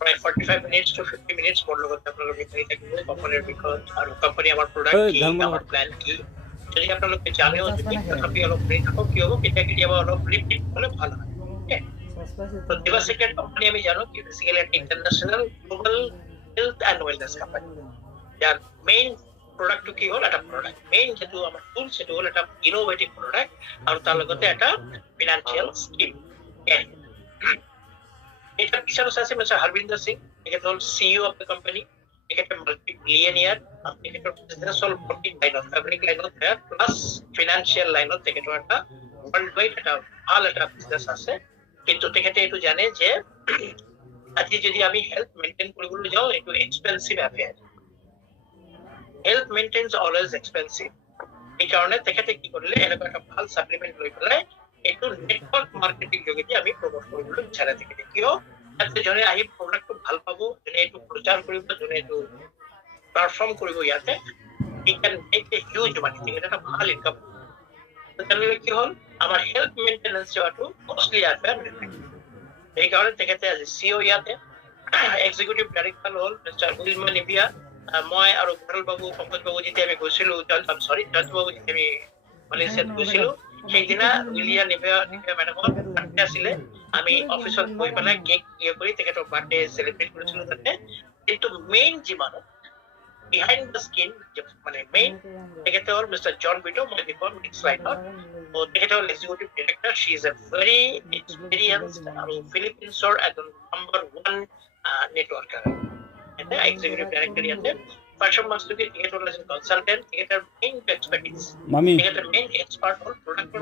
প্ৰায় 45 minutes to 50 minutes মোৰ লগত আপোনালোকে থাকি থাকিব কোম্পানীৰ বিষয়ত আৰু কোম্পানী আমাৰ প্ৰডাক্ট কি আমাৰ প্ল্যান কি যদি আপোনালোকে জানেও যদি তথাপি অলপ ব্ৰিফ থাকক কি হ'ব কেতিয়াবা অলপ ৰিপিট হ'লে ভাল হয় তো দিবা সেকেন্ড কোম্পানী আমি জানো কি বেসিক্যালি একটা international global health and wellness company যার মেইন প্রোডাক্ট কি হল একটা প্রোডাক্ট মেইন যেহেতু আমার টুল সেটা হল একটা ইনোভেটিভ প্রোডাক্ট আর তার লগতে একটা ফিনান্সিয়াল স্কিম এটা পিছনে আছে মিস্টার হরবিন্দর সিং এটা হল সিইও অফ দ্য কোম্পানি এটা মাল্টি বিলিয়নিয়ার আপনি এটা business hall 14 line of fabric line of their plus financial line of থেকে একটা ওয়ার্ল্ড ওয়াইড একটা ভালো একটা বিজনেস আছে কিন্তু তেখেতে একটু জানে যে আজকে যদি আমি হেলথ মেইনটেইন কৰিবলৈ যাও একটু expensive affair health maintains always expensive এই কারণে তেখেতে কি করলে এরকম একটা ভাল সাপ্লিমেন্ট লৈ পেলাই একটু নেটওয়ার্ক মার্কেটিং যোগেদি আমি প্রমোট কৰিবলৈ বিচাৰে তেখেতে কিয় তাতে জনে আহি প্ৰডাক্টটো ভাল পাব জনে এইটো প্ৰচাৰ কৰিব জনে এইটো পাৰফৰ্ম কৰিব ইয়াতে I can make a huge money তেখেতে এটা ভাল ইনকাম তাহলে কি হল আমার হেলথ মেইনটেনেন্স যোৱাটো কষ্টলি অ্যাফেয়াৰ এই কাৰণে তেখেতে আজি সিইও ইয়াতে এক্সিকিউটিভ ডাইৰেক্টৰ হল মিস্টাৰ উইলমান নিবিয়া মই আৰু ঘৰল বাবু পঙ্কজ বাবু যেতিয়া আমি গৈছিলো জয়ন্ত বাবু যেতিয়া আমি মালয়েছিয়াত গৈছিলো সেইদিনা উইলিয়াম নিবিয়া মেডামৰ বাৰ্থডে আছিলে আমি অফিচত গৈ পেলাই কেক কৰি তেখেতৰ বাৰ্থডে সেলিব্ৰেট কৰিছিলো তাতে কিন্তু মেইন যিমান behind the skin মানে মেইন তেখেতে হল মিস্টার জন বিটো মই দেখুৱাম নেক্সট লাইনত ও তেখেতে হল এক্সিকিউটিভ ডিৰেক্টৰ শি ইজ এ ভেৰি এক্সপেৰিয়েন্সড আৰু ফিলিপিনছৰ এজন নাম্বাৰ 1 নেটওয়াৰ্কাৰ এটা এক্সিকিউটিভ ডাইৰেক্টৰ ইয়াতে ফাংশন মাস্টাৰকে তেখেতে হল এজন কনসালটেন্ট তেখেতৰ মেইন এক্সপাৰ্টিজ তেখেতৰ মেইন এক্সপাৰ্ট হল প্ৰোডাক্টৰ